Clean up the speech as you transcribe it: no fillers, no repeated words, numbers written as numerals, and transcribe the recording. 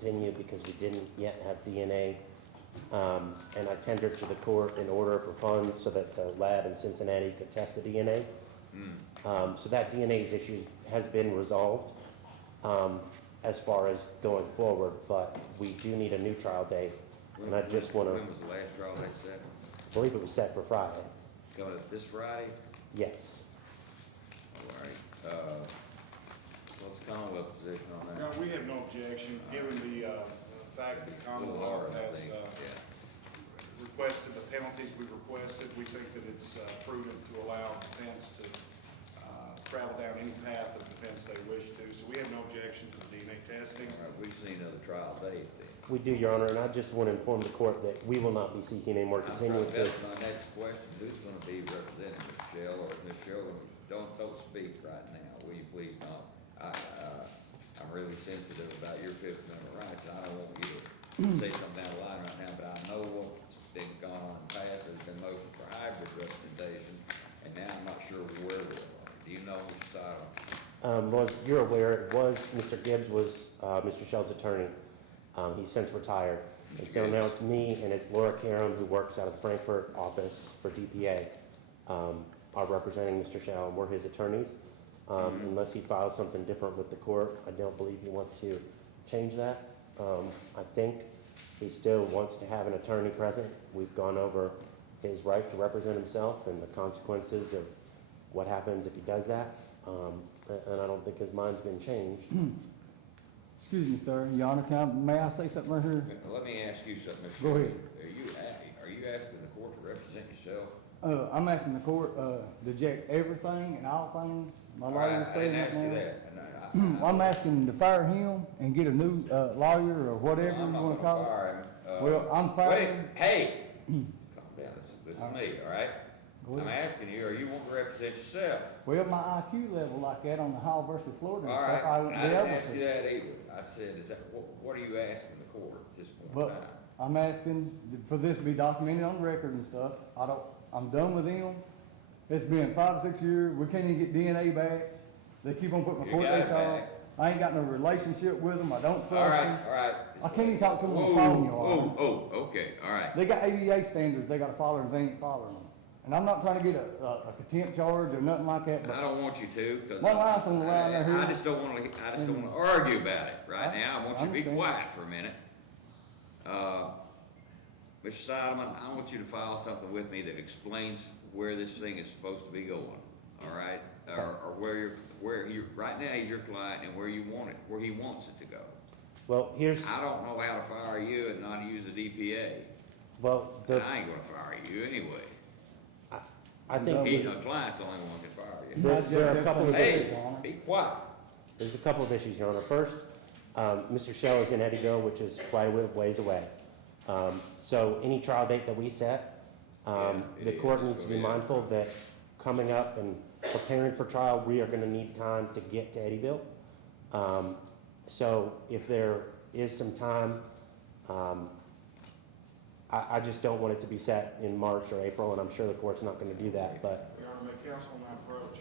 continue because we didn't yet have DNA. And I tendered to the court in order for funds so that the lab in Cincinnati could test the DNA. So that DNA's issue has been resolved as far as going forward, but we do need a new trial date. And I just want to, When was the last trial date set? I believe it was set for Friday. Going to this Friday? Yes. All right. What's the Commonwealth's position on that? No, we have no objection, given the fact that Commonwealth has requested the penalties we've requested. We think that it's prudent to allow defense to travel down any path of defense they wish to. So we have no objection to the DNA testing. All right, we see another trial date then. We do, Your Honor, and I just want to inform the court that we will not be seeking any more continuances. That's my next question. Who's going to be representing Ms. Shell, or Ms. Shell? Don't speak right now, will you please not? I'm really sensitive about your Fifth Amendment rights, and I don't want you to say something down the line right now, but I know what's been going on in the past. There's been motion for hybrid representation, and now I'm not sure where we are. Do you know, Mr. Sodom? As you're aware, it was, Mr. Gibbs was Mr. Shell's attorney. He's since retired. And so now it's me and it's Laura Karam, who works out of the Frankfurt office for DPA, are representing Mr. Shell, and we're his attorneys. Unless he files something different with the court, I don't believe he wants to change that. I think he still wants to have an attorney present. We've gone over his right to represent himself and the consequences of what happens if he does that. And I don't think his mind's been changed. Excuse me, sir. Your Honor, may I say something right here? Let me ask you something, Mr. Go ahead. Are you asking the court to represent yourself? I'm asking the court to reject everything and all things. My All lawyer right, I saying didn't right ask you now. that. And I'm asking to fire him and get a new lawyer or whatever I'm you not want to gonna call it. fire him. Well, I'm firing. Wait, hey, calm down. This is me, all right? Go I'm ahead. asking you, are you want to represent yourself? Well, my IQ level like that on the Hall versus Florida and All stuff, right, I wouldn't I be didn't able ask you to. that either. I said, what are you asking the court at this point in But time? I'm asking for this to be documented on record and stuff. I'm done with him. It's been 5 or 6 years. We can't even get DNA back. They keep on putting my You court got it dates off. back. I ain't got no relationship with them. I don't trust All right, them. all right. I can't even talk to them on the Whoa, phone, Your Honor. okay, all right. They got ADA standards they gotta follow and they ain't following them. And I'm not trying to get a contempt charge or nothing like that, I but don't want you to, because my life's on the line right here. I just don't want to argue about it right now. I want you to be understand. quiet for a minute. Mr. Solomon, I want you to file something with me that explains where this thing is supposed to be going, all right? Or where you, right now he's your client and where you want it, where he wants it to go. Well, here's, I don't know how to fire you and not use the DPA. well, And I ain't gonna fire you anyway. I think The client's the only one who can fire you. there are a couple of Hey, issues. be quiet. There's a couple of issues, Your Honor. First, Mr. Shell is in Eddyville, which is quite a ways away. So any trial date that we set, the court needs to be mindful that coming up and preparing for trial, we are gonna need time to get to Eddyville. So if there is some time, I just don't want it to be set in March or April, and I'm sure the court's not gonna do that, but Your Honor, may counsel not approach.